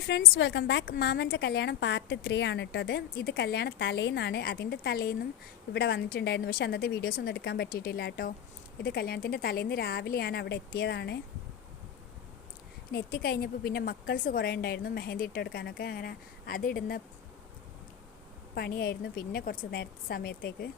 Hi friends welcome back മാമന്റെ കല്യാണം part three ആണ് കേട്ടോ അത്. ഇത് കല്യാണ തലേന്നാണ്. അതിന്റെ തലേന്നും ഇവിടെ വന്നിട്ടുണ്ടായിരുന്നു. പക്ഷേ അന്നത്തെ വീഡിയോസ് ഒന്നും എടുക്കാൻ പറ്റിയിട്ടില്ല കേട്ടോ ഇത് കല്യാണത്തിന്റെ തലേന്ന് രാവിലെ ഞാൻ അവിടെ എത്തിയതാണ്. പിന്നെ എത്തിക്കഴിഞ്ഞപ്പോൾ പിന്നെ മക്കൾസ് കുറേ ഉണ്ടായിരുന്നു. മെഹന്തി ഇട്ടെടുക്കാനൊക്കെ അങ്ങനെ അതിടുന്ന പണിയായിരുന്നു പിന്നെ കുറച്ച് നേരത്തെ സമയത്തേക്ക്.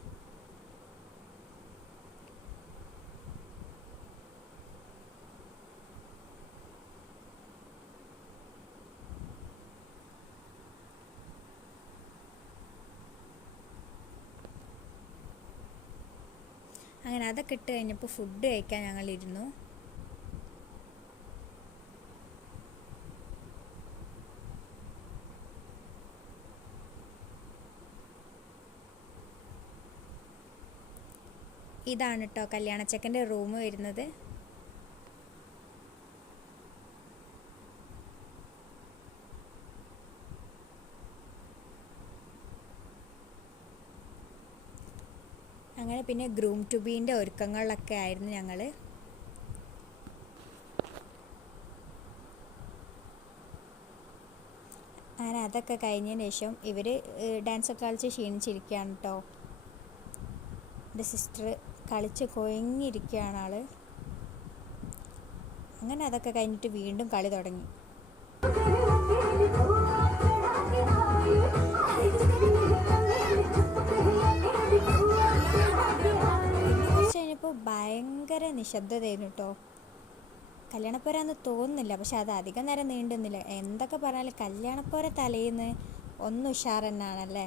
അങ്ങനെ അതൊക്കെ ഇട്ട് കഴിഞ്ഞപ്പോൾ ഫുഡ് കഴിക്കാൻ ഞങ്ങളിരുന്നു ഇതാണ് കേട്ടോ കല്യാണച്ചക്കന്റെ റൂം വരുന്നത്. അങ്ങനെ പിന്നെ ഗ്രൂം ടു ബീന്റെ ഒരുക്കങ്ങളിലൊക്കെ ആയിരുന്നു ഞങ്ങൾ അങ്ങനെ അതൊക്കെ കഴിഞ്ഞതിന് ശേഷം ഇവർ ഡാൻസൊക്കെ കളിച്ച് ക്ഷീണിച്ചിരിക്കുകയാണ് കേട്ടോ എന്റെ സിസ്റ്റർ കളിച്ച് കൊയങ്ങിയിരിക്കുകയാണ് ആൾ അങ്ങനെ അതൊക്കെ കഴിഞ്ഞിട്ട് വീണ്ടും കളി തുടങ്ങി. ഭയങ്കര നിശബ്ദതയായിരുന്നു കേട്ടോ. കല്യാണപ്പോരാന്ന് തോന്നുന്നില്ല പക്ഷെ അത് അധികം നേരം നീണ്ടുന്നില്ല. എന്തൊക്കെ പറഞ്ഞാലും കല്യാണപ്പോര തലേന്ന് ഒന്ന് ഉഷാർ തന്നെയാണല്ലേ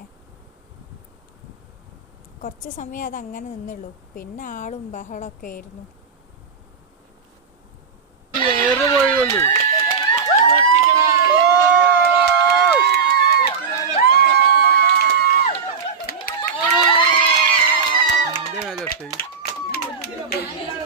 കുറച്ച് സമയം അത് അങ്ങനെ നിന്നുള്ളൂ. പിന്നെ ആളും ബഹളമൊക്കെ ആയിരുന്നു. いいのよ。